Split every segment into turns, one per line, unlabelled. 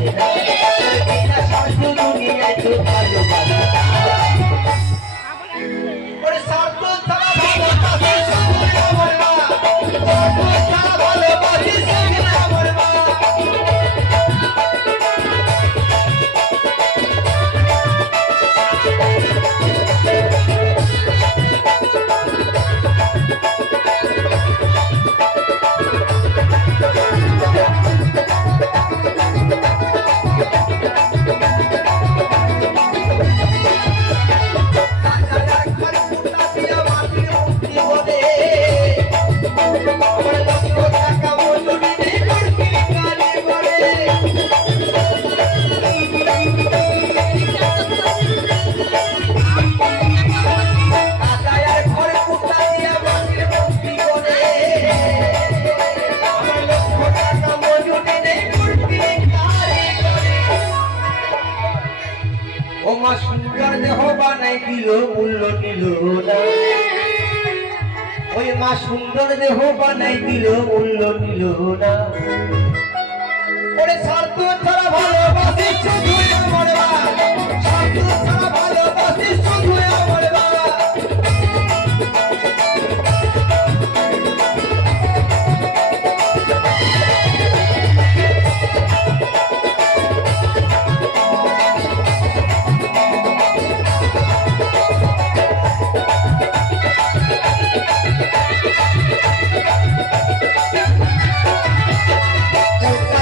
Yeah. মা সুন্দর দেহ বানাই দিল, মূল্য নিল ওই মা সুন্দর দেহ বানাই দিল, মূল্য নিল না। ওরে স্বার্থ ছাড়া ভালোবাসি শুধু আমার বা ভালোবাসি শুধু আমার মা।
Oh,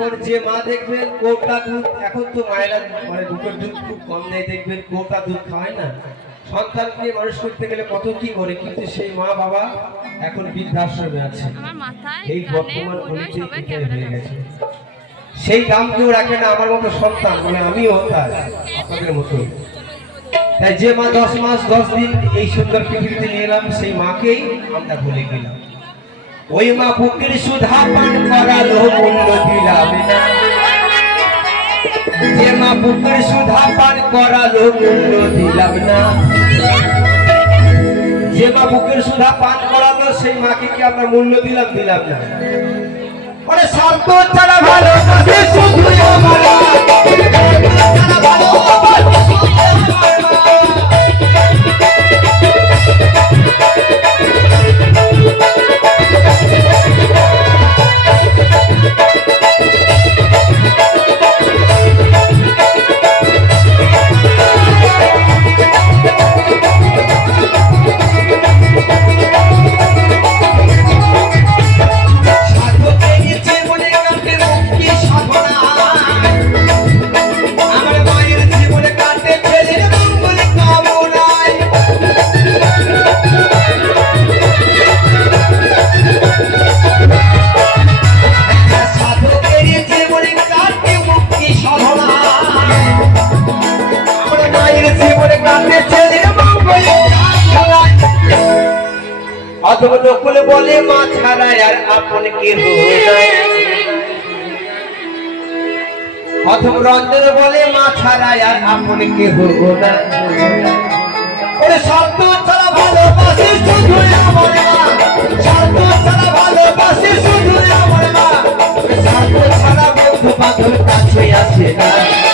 এখন যে মা দেখবেন কোটা দুধ এখন তো মায়েরা মানে দুধের দুধ খুব কম নেই দেখবেন কোটা দুধ খাওয়ায় না। সন্তানকে মানুষ করতে গেলে কত কি করে কিন্তু সেই মা বাবা এখন বৃদ্ধাশ্রমে আছে। এই বর্তমান
মনে
হয়ে গেছে। সেই দাম কেউ রাখে না আমার মতো সন্তান মানে আমিও তার আপনাদের মতো। তাই যে মা দশ মাস দশ দিন এই সুন্দর পৃথিবীতে নিয়ে এলাম সেই মাকেই আমরা ভুলে গেলাম। ওই মা বুকের সুধা পান করালো দিলাম না যে মা বুকের সুধা পান করালো মূল্য দিলাম না যে মা বুকের সুধা পান করালো, সেই মাকে কি আমরা মূল্য দিলাম দিলাম না? ভালো আমার। নকুল বলে মা ছাড়া আর আপন নাই অথবা রঞ্জন বলে মা ছাড়া আর আপন নাই ওরে শব্দ ছাড়া ভালোবাসি শুধু আমার শব্দ ছাড়া ভালোবাসি শুধু আমার শব্দ ছাড়া বন্ধু বান্ধব কাছে আসে না।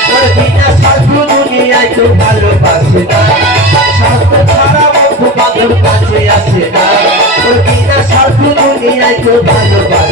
ওরে বিনা স্বার্থ দুনিয়ায় তো ভালোবাসে না। বন্ধু বান্ধব কাছে আসে না ওরে বিনা স্বার্থ দুনিয়ায় তো ভালোবাসে